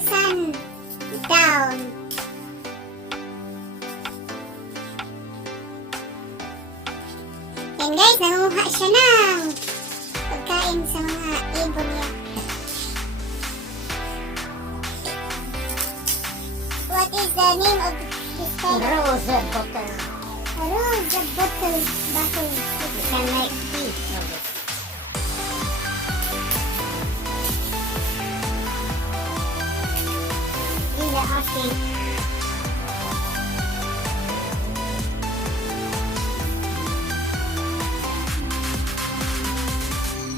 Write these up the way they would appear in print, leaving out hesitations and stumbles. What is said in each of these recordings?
sun down. Yan guys, nangunguha siya ng pagkain sa mga ibon niya. What is the name of this kind? Rosehip bottle. Rosehip bottle. You can make tea from it. In the asking.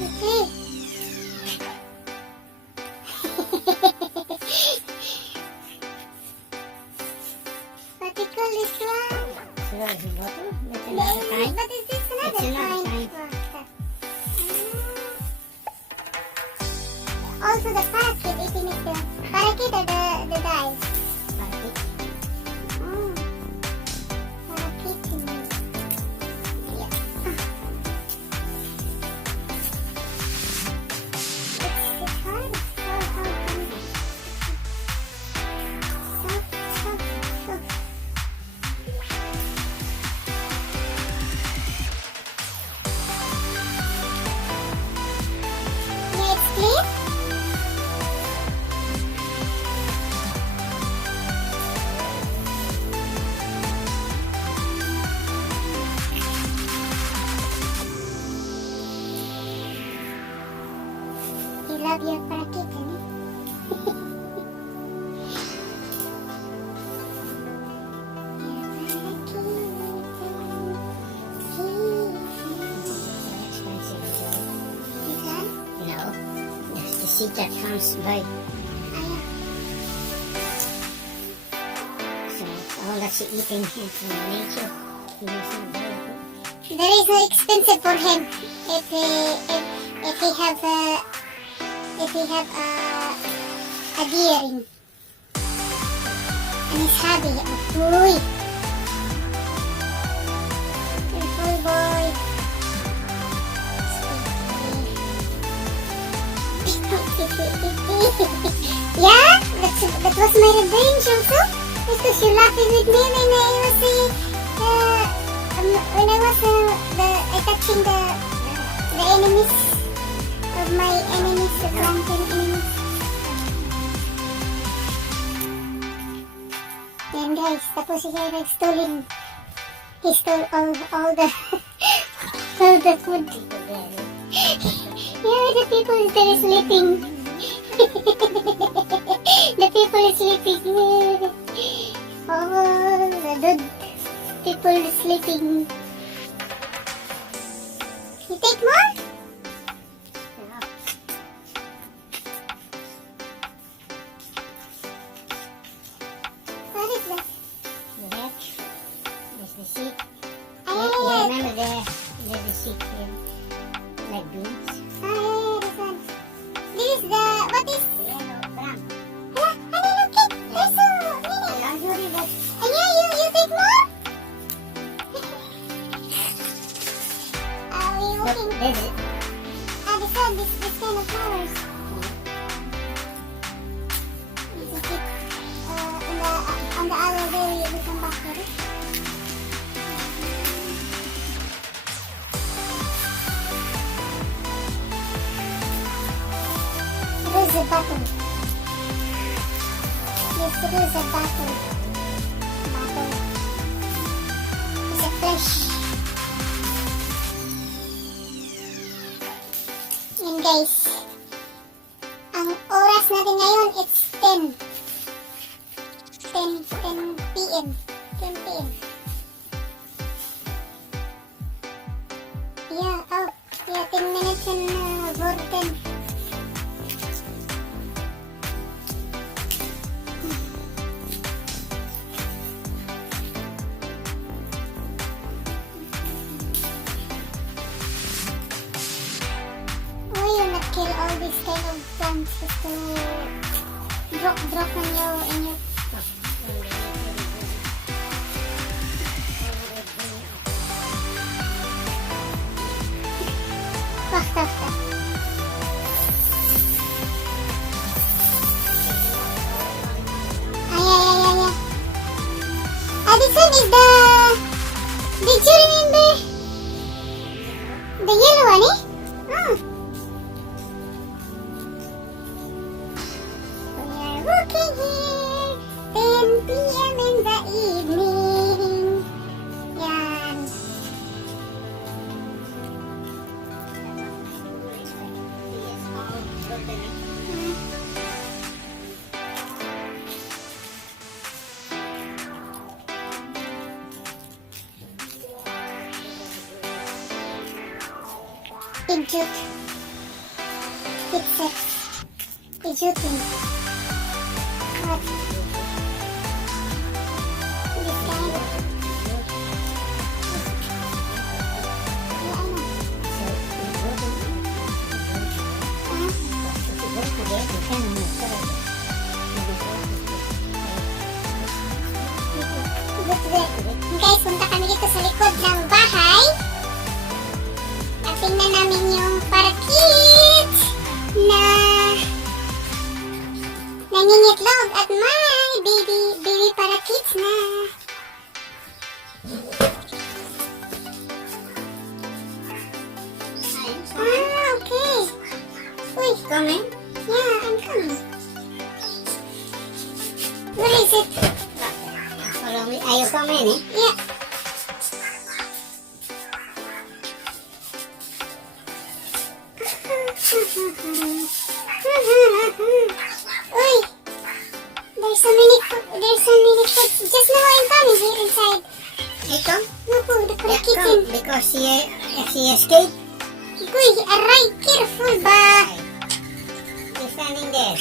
Okay. What do you call this one? Rosehip bottle. That's another kind. But is this another It's another kind? kind. Also the parakeet, eating it the parakeet or the dice? Parakeet. Parakeet. Yeah. It's hard. How can so. Yeah, it's clean. You love your parakeet, honey? Expensive. You can? No. That's the seed that comes by. So all that's eating is from nature. He is not very good. There is no expensive for him if he have a deering and his hobby. Boy, beautiful boy. Yeah, that was my revenge also because you laughing with me when I was touching the enemies of my enemies, the plantain enemies. Yan guys, tapos si Jairo he stole all the all the food. Yeah, the people is there sleeping. The people is sleeping. Oh, the good people is sleeping. You take more? What is that? The head. There's the seed. Ah, Remember there's the seed here. Like beans. this one. This is the, what is? Yellow, brown. Hala, honey, look it. There's so many. Luxury that. And you take more? Are you Look, looking? there's it. This kind of flowers. This is it. On the other day, we come back to it. Rosehip bottle. Yes, rosehip bottle. It's a flesh. Yan guys. Ang oras natin ngayon, it's 10 p.m. 10 p.m. Yeah, 10 minutes and before 10. Oh, you not kill all these kind of plants just to drop in your Basta. The yellow one, eh? Oh. We are walking here, 10 p.m. in the evening. Yan. Idiot. It's idioting. What? This kind? Yeah, I know. Guys, punta kami dito sa likod ng bahay. At tingnan namin yung parakeet na nangingitlog at may baby parakeets na. Okay. Uy, Coming? yeah, I'm coming. Where is it? Follow me. Are you coming, eh? Yeah. Uy, there's so many foot. Just now I'm coming here inside. Hey, come. No, the Yeah, parakeet come. in. Because she escaped. Uy, aray, careful ba? You're standing there.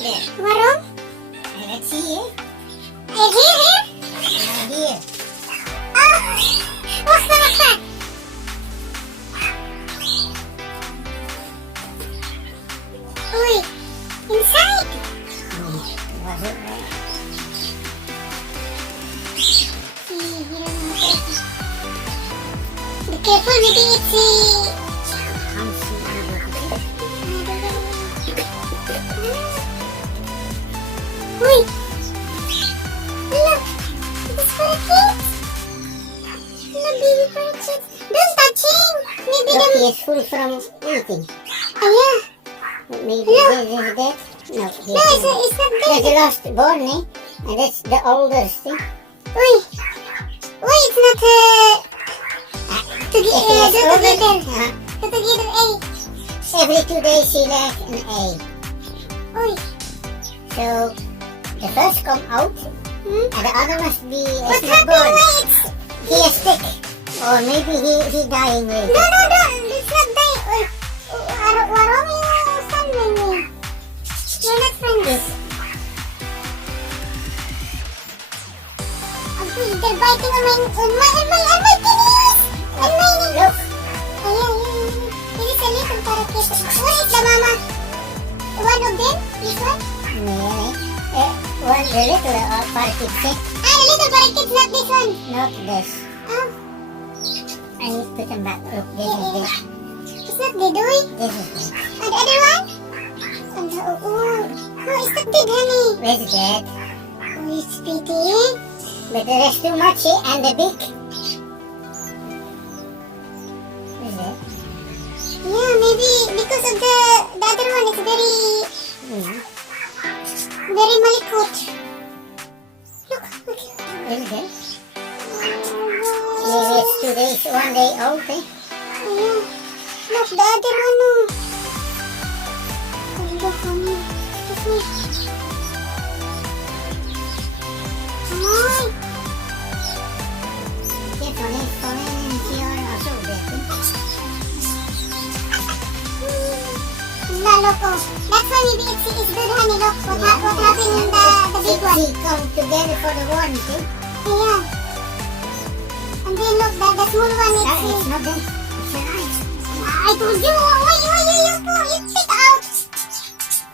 There. Warong? Let's see, eh? Here? Here. Ah! Wah, wah. Uy, inside. Was it right? Be careful, maybe it's I'm seeing Uy! Look! This parakeet! Look, baby parakeet! Don't touch him! Maybe Look, the... he is full from eating. Oh, yeah. Maybe Look. this is that. No, he No, is it's not That's the there. last born, eh? And that's the oldest, eh? Uy! Uy, it's not together. Together, eh? Every 2 days she lays an egg. Uy! So the first come out, Hmm? and the other must be What not happened? born. Why it's... He is sick, or maybe he dying No, with. it's not there. Uy! Warong yung son mo. You're not friends. Okay, they're biting on my kidneys! On my knees! Look, Ayan. It is a little parakeet. Where is the mama? One of them? This one? one the little parakeet sick, Ah, the little parakeet, not this one. not this. Oh, I need to put them back. Look, this is this. it's not the doy. This is this. And the other one? And the, no, it's not dead, honey. Where's that? Oh, it's pretty. But there is too much, eh? And the beak. Where's that? Yeah, maybe because of the other one, it's very malikot. Look. Where's that? Maybe it's 2 days, 1 day old, eh? Ayan. Look, the other one, no. Oh, look, honey. Excuse me. Ay. Careful, eh? Falling into your also there, eh? Look, oh. That's why maybe it's good, honey. Look, what happened in the big one. They come together for the one, eh? Yeah. And then look, the small one is... It's not that. It's an eye. I told you, you pick out.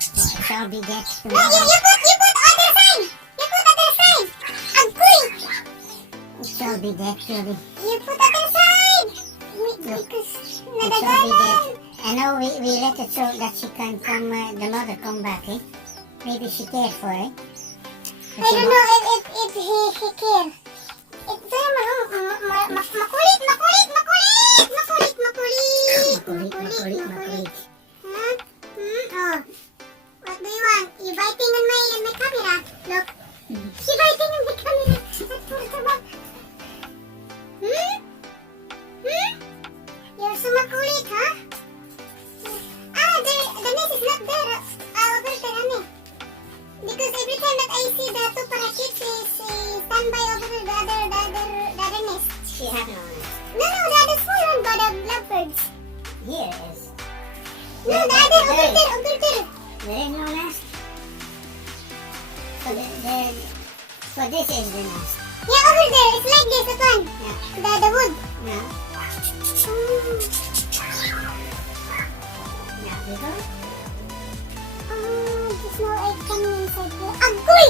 It shall be that. No, you put other side. You put other side. Agoy. It shall be that, Joby. You put other side. Because It shall be nadagalan. that. I know we let it so that she can come, the mother come back, eh? Maybe she cared for it. I don't know if he care. It's makulit. Makulit. Huh? Oh. What do you want? You biting on my camera? Look. She biting on my camera. You're so makulit, huh? The nest is not there. Over there, honey. Because every time that I see the two parakeets, she stand by over the other nest. She had no nest. No, the other small one, but the lovebirds. Here is. No, the other over there. There is no nest. So this is the nest. Yeah, over there. It's like this, that one. Yeah. The wood. Yeah. Yeah, we go. Just now I come inside here. Agoy!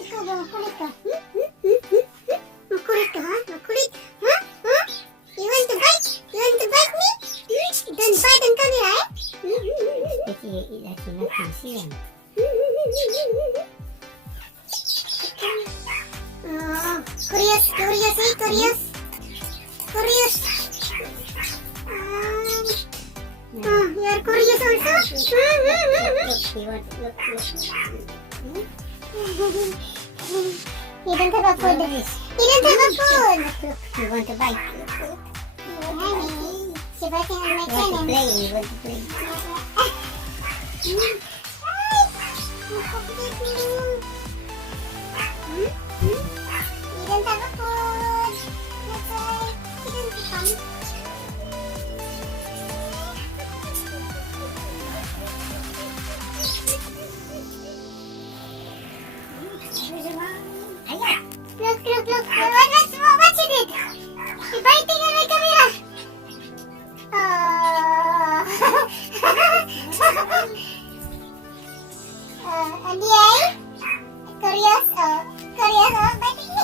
Ikaw ba makulit ka? Makulit ka, ha? Makulit? Ha? You want to bite? You want to bite me? Don't bite on camera, eh? That you not can see them. Curious. You're curious also? Look. You don't have a food. You don't have a food. Look, you want to bite. Look. Honey, she biting on my You want to cannon. play, you want to play. You don't have a food. That's why you don't come. Ayan. Look. What you did? You biting on my camera. And the eye? Curious, biting me.